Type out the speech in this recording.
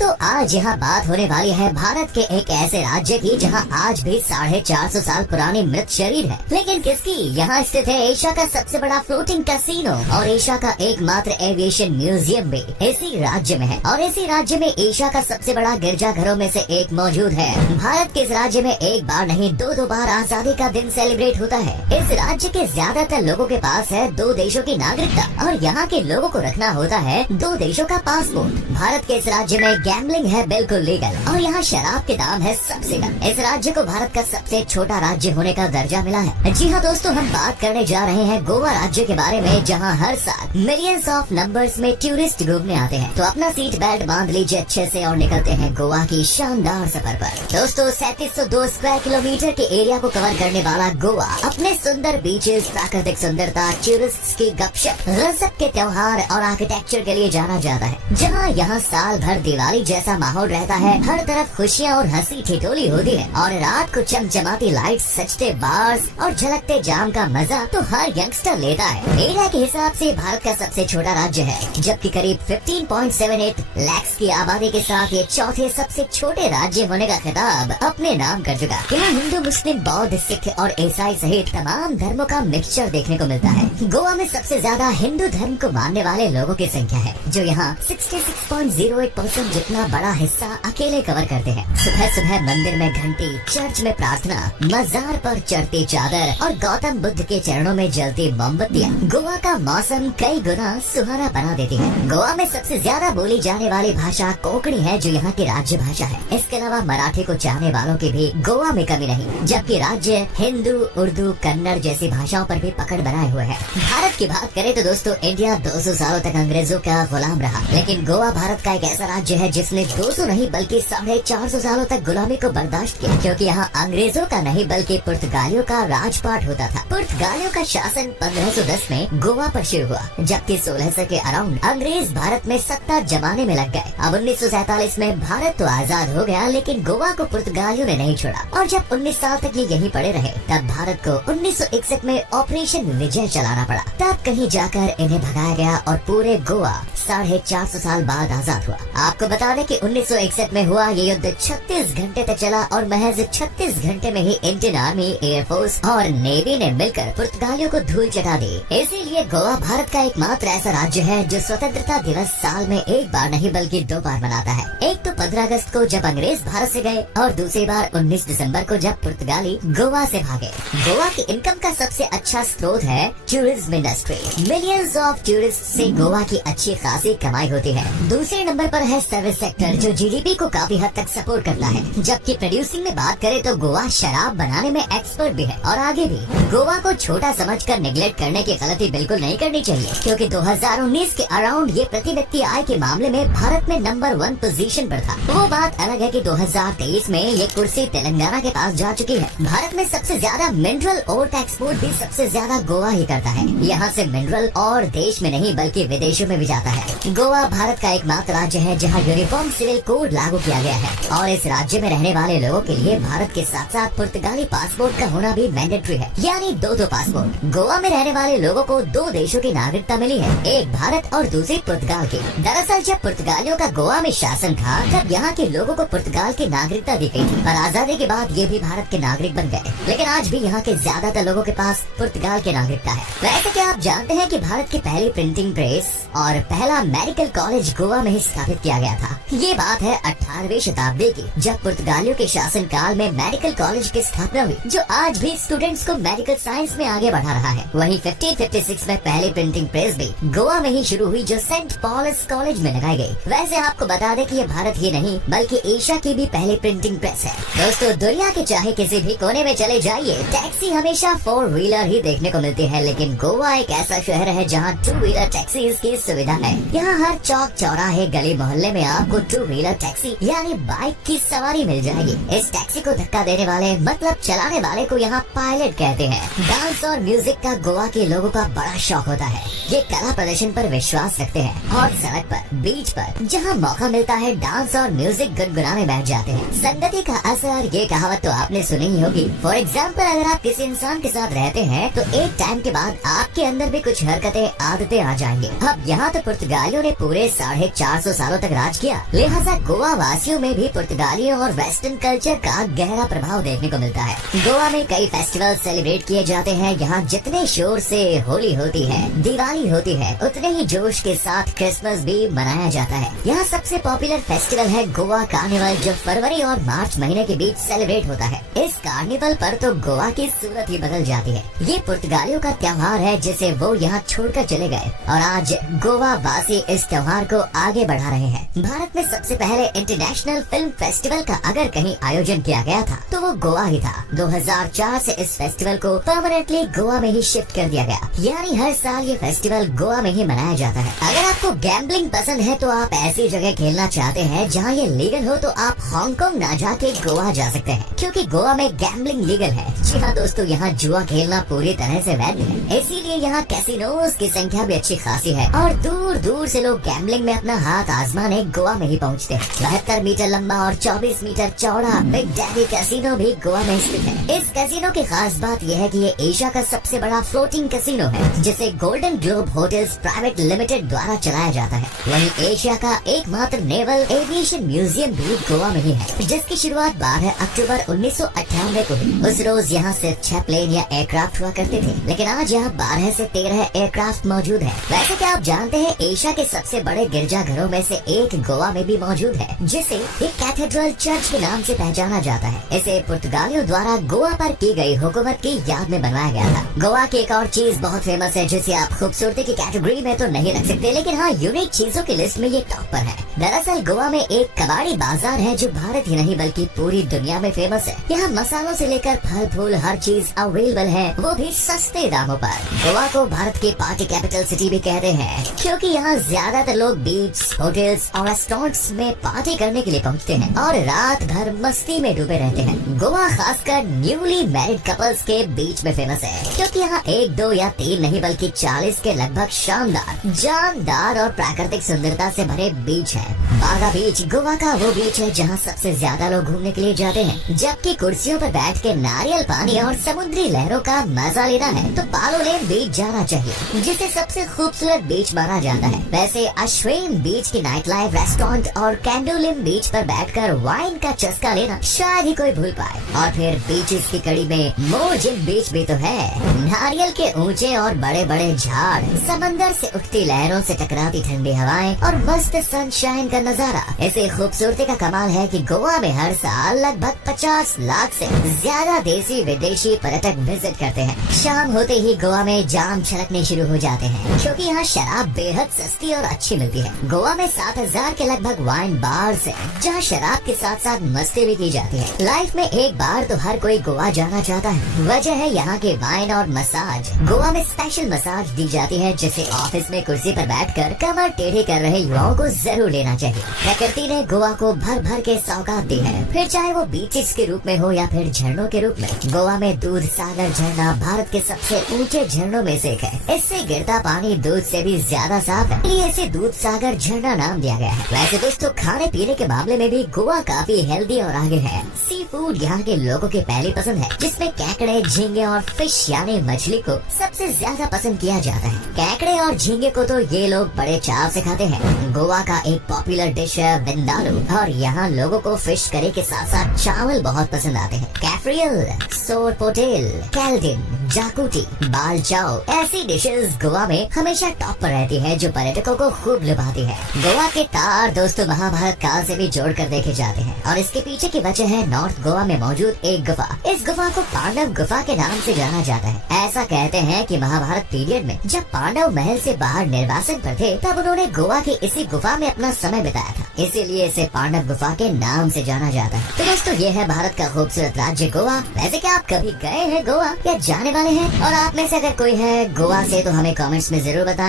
तो आज यहाँ बात होने वाली है भारत के एक ऐसे राज्य की जहाँ आज भी 450 साल पुरानी मृत शरीर है, लेकिन किसकी? यहाँ स्थित है एशिया का सबसे बड़ा फ्लोटिंग कैसीनो और एशिया का एकमात्र एविएशन म्यूजियम भी इसी राज्य में है। और इसी राज्य में एशिया का सबसे बड़ा गिरजाघरों में से एक मौजूद है। भारत के इस राज्य में एक बार नहीं दो बार आजादी का दिन सेलिब्रेट होता है। इस राज्य के ज्यादातर लोगों के पास है 2 देशों की नागरिकता और यहाँ के लोगों को रखना होता है 2 देशों का पासपोर्ट। भारत के इस राज्य में गैम्बलिंग है बिल्कुल लीगल और यहाँ शराब के दाम है सबसे कम। इस राज्य को भारत का सबसे छोटा राज्य होने का दर्जा मिला है। जी हाँ दोस्तों, हम बात करने जा रहे हैं गोवा राज्य के बारे में, जहाँ हर साल मिलियंस ऑफ नंबर्स में टूरिस्ट घूमने आते हैं। तो अपना सीट बेल्ट बांध लीजिए अच्छे से और निकलते हैं गोवा की शानदार सफर पर। दोस्तों 3702 स्क्वायर किलोमीटर के एरिया को कवर करने वाला गोवा अपने सुंदर बीचेस, प्राकृतिक सुंदरता, टूरिस्ट की गपशप, गजब के त्योहार और आर्किटेक्चर के लिए जाना जाता है। जहाँ यहाँ साल भर दिवाली जैसा माहौल रहता है, हर तरफ खुशियाँ और हंसी ठिठोली होती है और रात को चमचमाती लाइट्स, सजते बार्स और झलकते जाम का मजा तो हर यंगस्टर लेता है। एरिया के हिसाब से भारत का सबसे छोटा राज्य है, जबकि करीब 15.78 लाख की आबादी के साथ ये चौथे सबसे छोटे राज्य होने का खिताब अपने नाम कर चुका। यहाँ हिंदू, मुस्लिम, बौद्ध, सिख और ईसाई सहित तमाम धर्मों का मिक्सचर देखने को मिलता है। गोवा में सबसे ज्यादा हिंदू धर्म को मानने वाले लोगों की संख्या है, जो यहाँ 66.08% जितना बड़ा हिस्सा अकेले कवर करते हैं। सुबह सुबह मंदिर में घंटी, चर्च में प्रार्थना, मजार पर चढ़ती चादर और गौतम बुद्ध के चरणों में जलती मोमबत्तियाँ गोवा का मौसम कई गुना सुहाना बना देती है। गोवा में सबसे ज्यादा बोली जाने वाली भाषा कोंकणी है, जो यहाँ की राज्य भाषा है। इसके अलावा मराठी को चाहने वालों की भी गोवा में कमी नहीं, जबकि राज्य हिंदू, उर्दू, कन्नड़ जैसी भाषाओं पर भी पकड़ बनाए हुए है। भारत की बात करें तो दोस्तों इंडिया 200 सालों तक अंग्रेजों का गुलाम रहा, लेकिन गोवा भारत का एक ऐसा राज्य है जिसने 200 नहीं बल्कि 450 सालों तक गुलामी को बर्दाश्त किया, क्योंकि यहाँ अंग्रेजों का नहीं बल्कि पुर्तगालियों का राजपाट होता था। पुर्तगालियों का शासन 1510 में गोवा पर शुरू हुआ, जबकि 1600 के अराउंड अंग्रेज भारत में सत्ता जमाने में लग गए। अब 1947 में भारत तो आजाद हो गया, लेकिन गोवा को पुर्तगालियों ने नहीं छोड़ा और जब 19 साल तक ये यहीं पड़े रहे, तब भारत को 1961 में ऑपरेशन विजय चलाना पड़ा। तब कहीं जाकर इन्हें भगाया गया और पूरे गोवा 450 साल बाद आजाद हुआ। आपको बता दें कि 1961 में हुआ ये युद्ध 36 घंटे तक चला और महज 36 घंटे में ही इंडियन आर्मी, एयरफोर्स और नेवी ने मिलकर पुर्तगालियों को धूल चटा दी। इसीलिए गोवा भारत का एकमात्र ऐसा राज्य है जो स्वतंत्रता दिवस साल में एक बार नहीं बल्कि 2 बार मनाता है। एक तो 15 अगस्त को जब अंग्रेज भारत से गए और दूसरी बार 19 दिसंबर को जब पुर्तगाली गोवा से भागे। गोवा की इनकम का सबसे अच्छा स्रोत है tourism industry. Millions of tourist से गोवा की अच्छी खासी कमाई होती है। दूसरे नंबर पर है सर्विस सेक्टर, जो जीडीपी को काफी हद तक सपोर्ट करता है। जबकि प्रोड्यूसिंग में बात करें तो गोवा शराब बनाने में एक्सपर्ट भी है और आगे भी। गोवा को छोटा समझकर नेग्लेक्ट करने की गलती बिल्कुल नहीं करनी चाहिए, क्योंकि 2019 के अराउंड ये प्रति व्यक्ति आय के मामले में भारत में नंबर 1 पोजीशन पर था। वो बात अलग है कि 2023 में ये कुर्सी तेलंगाना के पास जा चुकी है। भारत में सबसे ज्यादा मिनरल और एक्सपोर्ट भी सबसे ज्यादा गोवा ही करता है। यहाँ से मिनरल और देश में नहीं बल्कि विदेशों में भी जाता है। गोवा भारत का एकमात्र राज्य है जहाँ यूनिफॉर्म सिविल कोड लागू किया गया है और इस राज्य में रहने वाले लोगों के लिए भारत के साथ साथ पुर्तगाली पासपोर्ट का होना भी मैंडेटरी है, यानी 2 पासपोर्ट। गोवा में रहने वाले लोगों को 2 देशों की नागरिकता मिली है, एक भारत और दूसरी पुर्तगाल की। दरअसल जब पुर्तगालियों का गोवा में शासन था, तब यहाँ के लोगों को पुर्तगाल की नागरिकता दी गई थी और आजादी के बाद ये भी भारत के नागरिक बन गए। लेकिन आज भी यहाँ के ज्यादातर लोगों के पास पुर्तगाल की नागरिकता है। वैसे क्या आप जानते हैं कि भारत की पहली प्रिंटिंग प्रेस और पहला मेडिकल कॉलेज गोवा में ही स्थापित किया गया था? ये बात है 18वीं शताब्दी की, जब पुर्तगालियों के शासन काल में मेडिकल कॉलेज की स्थापना हुई, जो आज भी स्टूडेंट्स को मेडिकल साइंस में आगे बढ़ा रहा है। वहीं 1556 में पहली प्रिंटिंग प्रेस भी गोवा में ही शुरू हुई, जो सेंट पॉल्स कॉलेज में लगाई गई। वैसे आपको बता दें कि ये भारत ही नहीं बल्कि एशिया की भी पहली प्रिंटिंग प्रेस है। दोस्तों दुनिया के चाहे किसी भी कोने में चले जाइए, टैक्सी हमेशा 4 व्हीलर ही देखने को मिलती है, लेकिन गोवा एक ऐसा शहर है जहाँ 2 व्हीलर टैक्सी की सुविधा है। यहाँ हर चौक चौराहे, गली मोहल्ले में आपको 2 व्हीलर टैक्सी यानी बाइक की सवारी मिल जाएगी। इस टैक्सी को धक्का देने वाले मतलब चलाने वाले को यहाँ पायलट कहते हैं। डांस और म्यूजिक का गोवा के लोगों का बड़ा शौक होता है। ये कला प्रदर्शन पर विश्वास रखते हैं और सड़क पर, बीच पर जहाँ मौका मिलता है डांस और म्यूजिक गुनगुनाने बैठ जाते हैं। संगति का असर, ये कहावत तो आपने सुनी ही होगी। फॉर एग्जाम्पल अगर आप किसी इंसान के साथ रहते हैं तो एक टाइम के बाद आपके अंदर भी कुछ हरकतें, आदतें आ जाएंगे। अब यहाँ तो पुर्तगालियों ने पूरे 450 सालों तक राज किया किया। लिहाजा गोवा वासियों में भी पुर्तगालियों और वेस्टर्न कल्चर का गहरा प्रभाव देखने को मिलता है। गोवा में कई फेस्टिवल सेलिब्रेट किए जाते हैं। यहाँ जितने शोर से होली होती है, दिवाली होती है, उतने ही जोश के साथ क्रिसमस भी मनाया जाता है। यहाँ सबसे पॉपुलर फेस्टिवल है गोवा कार्निवल, जो फरवरी और मार्च महीने के बीच सेलिब्रेट होता है। इस कार्निवल पर तो गोवा की सूरत ही बदल जाती है। ये पुर्तगालियों का त्योहार है जिसे वो यहाँ छोड़कर चले गए और आज गोवा वासी इस त्योहार को आगे बढ़ा रहे हैं। भारत में सबसे पहले इंटरनेशनल फिल्म फेस्टिवल का अगर कहीं आयोजन किया गया था तो वो गोवा ही था। 2004 से इस फेस्टिवल को परमानेंटली गोवा में ही शिफ्ट कर दिया गया, यानी हर साल ये फेस्टिवल गोवा में ही मनाया जाता है। अगर आपको गैम्बलिंग पसंद है तो आप ऐसी जगह खेलना चाहते हैं जहाँ ये लीगल हो, तो आप हांगकांग ना जाके गोवा जा सकते हैं, क्योंकि गोवा में गैम्बलिंग लीगल है। जी हाँ दोस्तों, यहाँ जुआ खेलना पूरी तरह से वैध है, इसीलिए यहाँ कैसीनोज की संख्या भी अच्छी खासी है और दूर दूर से लोग गैम्बलिंग में अपना हाथ आजमाने गोवा में ही पहुँचते हैं। 72 मीटर लंबा और 24 मीटर चौड़ा बिग डैडी कैसीनो भी गोवा में स्थित है। इस कैसीनो की खास बात यह है कि ये एशिया का सबसे बड़ा फ्लोटिंग कैसीनो है, जिसे golden globe hotels private limited द्वारा चलाया जाता है। वहीं एशिया का एकमात्र नेवल एविएशन म्यूजियम भी गोवा में ही है, जिसकी शुरुआत 12 अक्टूबर 1998 को हुई। उस रोज यहाँ सिर्फ 6 प्लेन या एयरक्राफ्ट हुआ करते थे, लेकिन आज यहाँ 12 से 13 एयरक्राफ्ट मौजूद है। वैसे क्या आप जानते हैं, एशिया के सबसे बड़े गिरजाघरों में से एक गोवा में भी मौजूद है, जिसे एक कैथेड्रल चर्च के नाम से पहचाना जाता है। इसे पुर्तगालियों द्वारा गोवा पर की गई हुकूमत की याद में बनवाया गया था। गोवा की एक और चीज बहुत फेमस है, जिसे आप खूबसूरती की कैटेगरी में तो नहीं रख सकते, लेकिन हाँ यूनिक चीजों की लिस्ट में ये टॉप पर है। दरअसल गोवा में एक कबाड़ी बाजार है जो भारत ही नहीं बल्कि पूरी दुनिया में फेमस है। यहाँ मसालों से लेकर फल फूल हर चीज अवेलेबल है, वो भी सस्ते दामों पर। गोवा को भारत की पार्टी कैपिटल सिटी भी कहते हैं, क्योंकि यहाँ ज्यादातर लोग बीच, होटल्स और रेस्टोरेंट्स में पार्टी करने के लिए पहुँचते हैं और रात भर मस्ती में डूबे रहते हैं। गोवा खासकर न्यूली मैरिड कपल्स के बीच में फेमस है, क्योंकि यहाँ 1, 2 या 3 नहीं बल्कि 40 के लगभग शानदार, जानदार और प्राकृतिक सुंदरता से भरे बीच है। बागा बीच गोवा का वो बीच है जहाँ सबसे ज्यादा लोग घूमने के लिए जाते हैं। जबकि कुर्सियों पर बैठ के नारियल पानी और समुद्री लहरों का मजा लेना है तो पालोलेम बीच जाना चाहिए, जिसे सबसे खूबसूरत बीच माना जाता है। वैसे अश्वेम बीच की नाइट लाइफ, रेस्टोरेंट और कैंडोलिम बीच पर बैठकर वाइन का चस्का लेना शायद ही कोई भूल पाए। और फिर बीचेस की कड़ी में मोरजिम बीच भी तो है। नारियल के ऊंचे और बड़े बड़े झाड़, समंदर से उठती लहरों से टकराती ठंडी हवाएं और मस्त सनशाइन का नजारा। ऐसे खूबसूरती का कमाल है कि गोवा में हर साल लगभग 50 लाख से ज्यादा देसी विदेशी पर्यटक विजिट करते हैं। शाम होते ही गोवा में जाम छलकने शुरू हो जाते हैं, क्योंकि यहाँ शराब बेहद सस्ती और अच्छी मिलती है। गोवा में 7000 के लगभग वाइन बार्स हैं, जहाँ शराब के साथ साथ मस्ती भी की जाती है। लाइफ में एक बार तो हर कोई गोवा जाना चाहता है। वजह है यहाँ के वाइन और मसाज। गोवा में स्पेशल मसाज दी जाती है, जिसे ऑफिस में कुर्सी पर बैठकर कमर टेढ़ी कर रहे युवाओं को जरूर लेना चाहिए। प्रकृति ने गोवा को भर भर के सौगात दी है, फिर चाहे वो बीचेस के रूप में हो या फिर झरनों के रूप में। गोवा में दूध सागर झरना भारत के सबसे ऊंचे झरनों में से एक है। इससे गिरता पानी दूध से भी ज्यादा साफ है, इसलिए इसे दूध सागर झरना नाम दिया गया है। वैसे दोस्तों, खाने पीने के मामले में भी गोवा काफी हेल्दी और आगे है। सी फूड यहाँ के लोगों की पहली पसंद है, जिसमें केकड़े, झींगे और फिश यानी मछली को सबसे ज्यादा पसंद किया जाता है। केकड़े और झींगे को तो ये लोग बड़े चाव से खाते हैं। गोवा का एक पॉपुलर डिश है विंदालू, और यहाँ लोगों को फिश करी के साथ साथ चावल बहुत पसंद आते हैं। कैफ्रियल, सोरपोटेल, कैल्डिन, जाकुटी, बाल चाओ ऐसी डिशेस गोवा में हमेशा टॉप पर रहती है, जो पर्यटकों को खूब लुभाती है। गोवा के तार दोस्तों महाभारत काल से भी जोड़कर देखे जाते हैं, और इसके पीछे की वजह है नॉर्थ गोवा में मौजूद एक गुफा। इस गुफा को पांडव गुफा के नाम से जाना जाता है। ऐसा कहते हैं कि महाभारत पीरियड में जब पांडव महल से बाहर निर्वासन पर थे, तब उन्होंने गोवा की इसी गुफा में अपना समय बिताया था, इसीलिए इसे पांडव गुफा के नाम से जाना जाता है। तो दोस्तों, ये है भारत का खूबसूरत राज्य गोवा। वैसे क्या आप कभी गए हैं गोवा या जाने वाले हैं? और आप में से अगर कोई है गोवा से तो हमें कमेंट्स में जरूर बताएं।